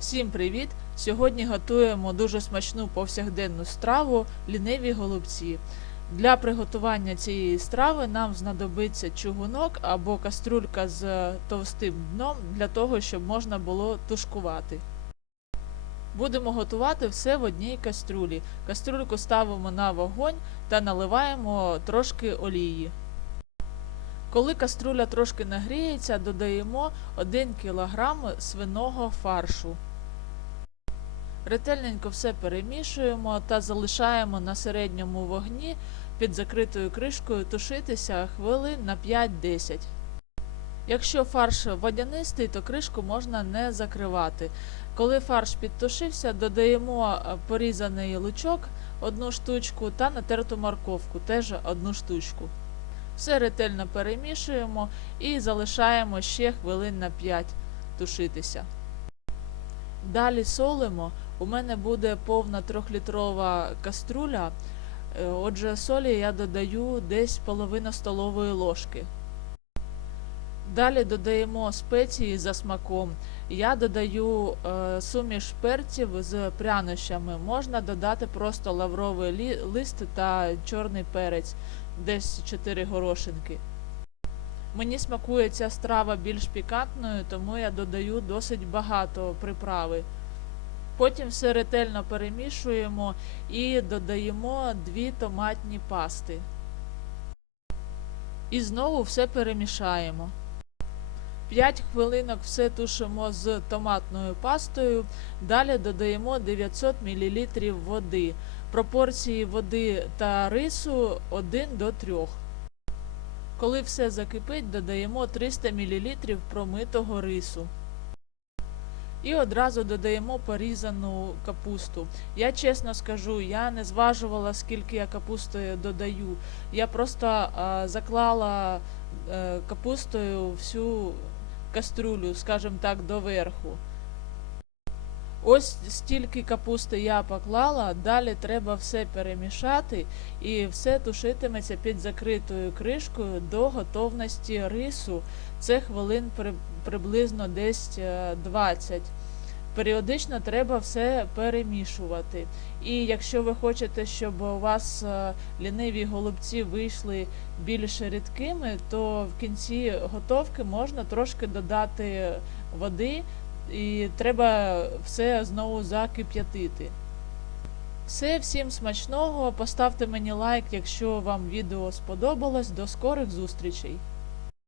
Всім привіт! Сьогодні готуємо дуже смачну повсякденну страву ліниві голубці. Для приготування цієї страви нам знадобиться чугунок або каструлька з товстим дном для того, щоб можна було тушкувати. Будемо готувати все в одній каструлі. Каструльку ставимо на вогонь та наливаємо трошки олії. Коли каструля трошки нагріється, додаємо 1 кг свиного фаршу. Ретельненько все перемішуємо та залишаємо на середньому вогні під закритою кришкою тушитися хвилин на 5-10. Якщо фарш водянистий, то кришку можна не закривати. Коли фарш підтушився, додаємо е, порізаний лучок одну штучку та натерту морковку теж одну штучку. Все ретельно перемішуємо і залишаємо ще хвилин на 5 тушитися. Далі солимо. У мене буде повна 3-літрова каструля. Е, Отже, солі я додаю десь половину столової ложки. Далі додаємо спеції за смаком. Я додаю е, суміш перців з прянощами. Можна додати просто лавровий лі- лист та чорний перець, десь 4 горошинки. Мені смакує ця страва більш пікантною, тому я додаю досить багато приправи. Потім все ретельно перемішуємо і додаємо дві томатні пасти. І знову все перемішаємо. 5 хвилинок все тушимо з томатною пастою. Далі додаємо 900 мл води. Пропорції води та рису 1 до 3. Коли все закипить, додаємо 300 мл промитого рису. І одразу додаємо порізану капусту. Я чесно скажу, я не зважувала, скільки я капусти додаю. Я просто а, заклала е, капустою всю каструлю, скажімо так, доверху. Ось стільки капусти я поклала, далі треба все перемішати і все тушитиметься під закритою кришкою до готовності рису. Це хвилин при, приблизно десь е, 20. Періодично треба все перемішувати. І якщо ви хочете, щоб у вас е, ліниві голубці вийшли більш рідкими, то в кінці готовки можна трошки додати води, і треба все знову закип'ятити. Все, всім смачного. Поставте мені лайк, якщо вам відео сподобалось. До скорих зустрічей!